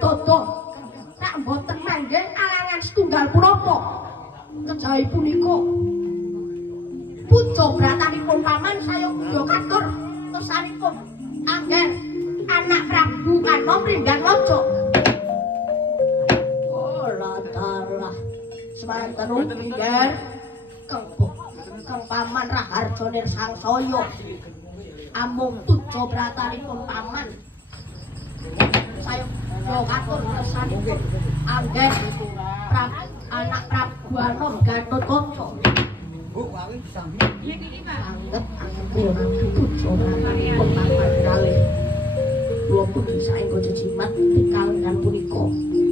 Toto tak mboten manggen alangan setunggal punapa kejawi punika putra bratanipun paman saya kula katur tosanipun angger anak Prabu Kano Pringgan Waca. Ora darah semanten pinggir kang paman Raharja Nirsangsaya amung putra bratanipun paman saya katur tosanipun angger anak Prabu Anom Gatot Kaca. Bu, wae sami. Anggep putra bratanipun paman kalih kula pun saengga jejimat kalenggan punika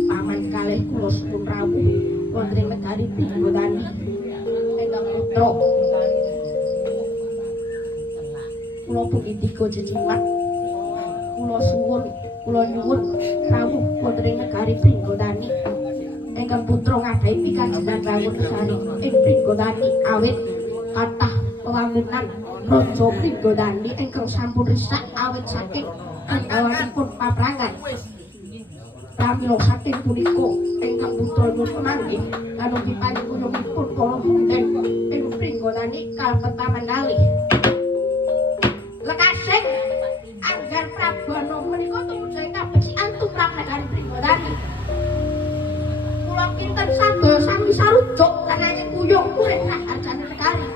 paman kalih kula suwun rawuh wonten ing negari Pringgodani ingkang putra kula pun indika jejimat kula nyuwun rawuh wonten ing negari Pringgodani ingkang putra ngadahi pikajengan rawuh sari ing Pringgodani awit kathah wewangunan Raja Pringgodani ingkang sampun risak awit saking andawanipun paprangan pramila saking punika ingkang putra nyuwun manggih kanthi panyuwunipun para bunden ing Pringgodani kalpetaman kalih lekasing anggar Prabu Anom menika tumujul kabecikan tumrap negari Pringgodani kula kinten sadaya sami sarujuk lan ayeng kuyung urip raharja negari.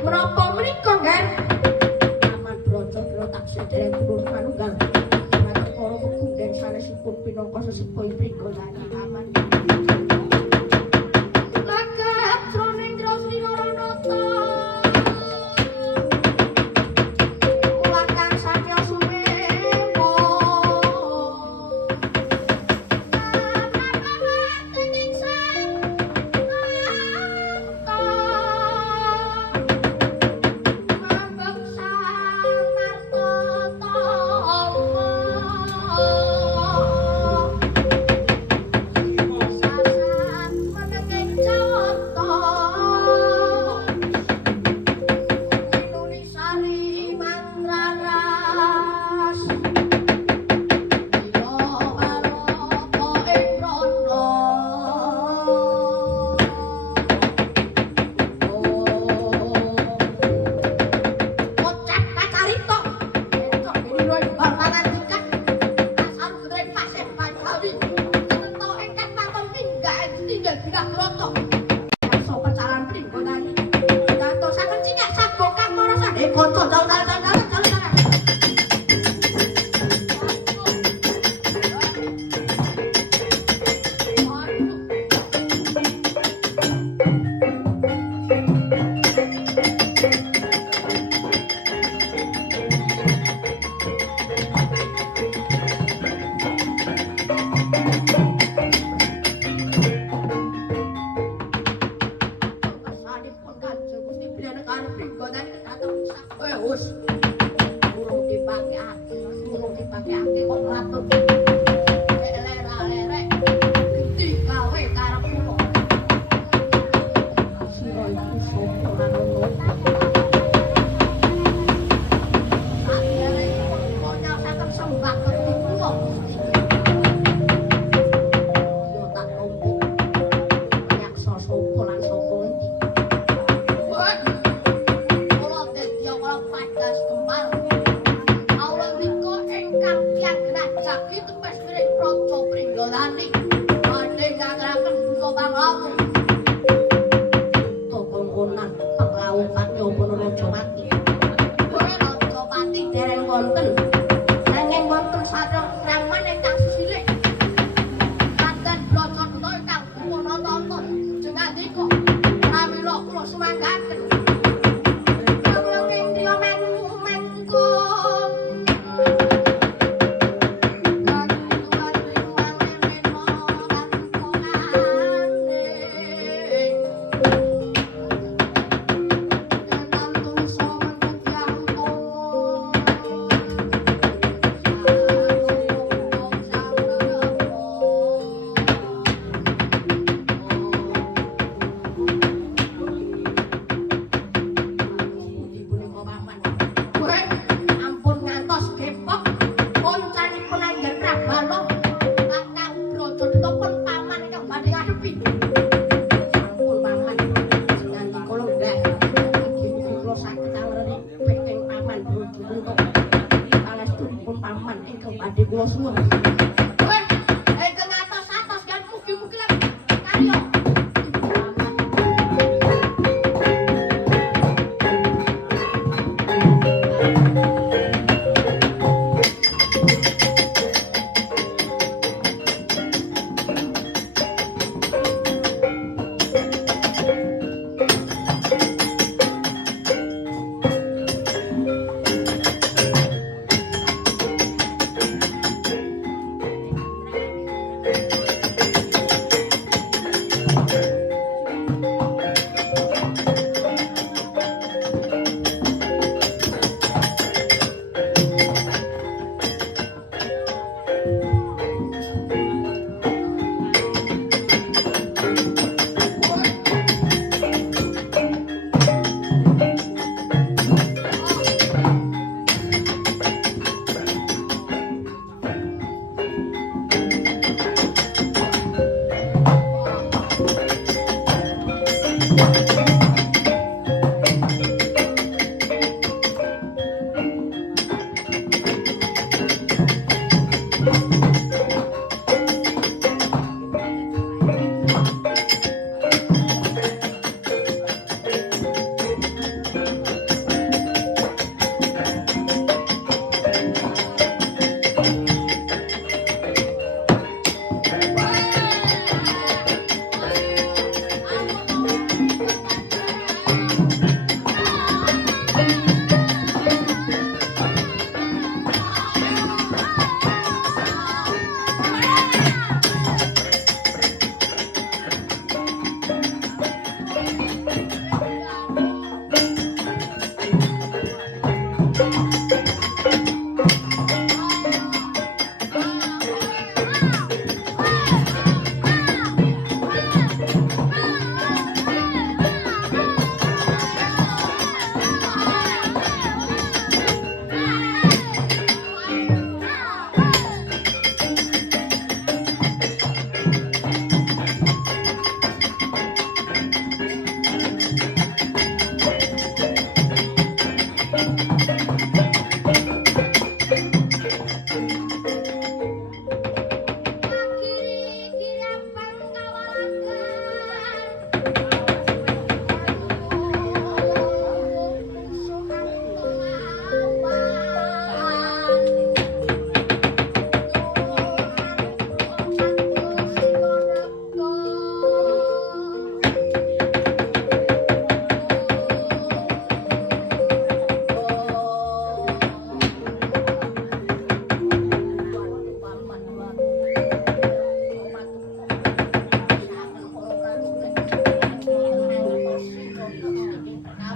Menapa menika nggih? Paman Brajabila taksih dereng purun manunggal. Dhateng para pebunden sanesipun pinangka sesipun Pringgodani paman. Lagap jroning Drasri Maranata. Kulakang satya sumewa. Prabawati ing sang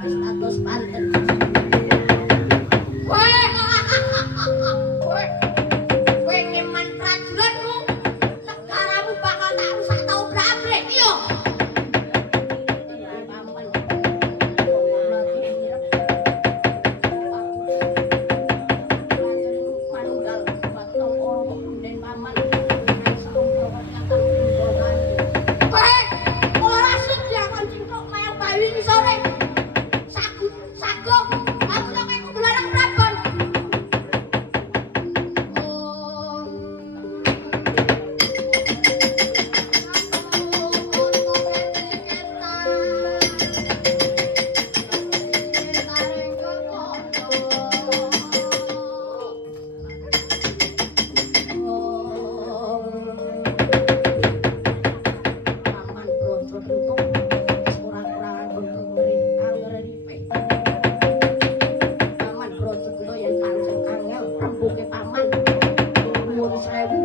wis atus panten. Weh. Kowe ngeman prajuritmu. Negaramu bakal tak rusak tau brabrek yo. Paman. Manunggal batong ora den paman. Ora sida kon cintok mayang bayi ni sore. Sago, aku tak kayak kubularang prabon. Paman bronco tutup kurang-kurangan bentuk murid angger ripe. Paman bronco tutup yang kanjeng angel rembuke paman nuwun sewu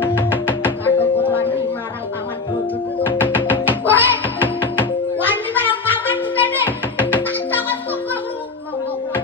kado kutwani marang paman bronco tutup. Weh, wani marang paman kene tak jangan tukul monggo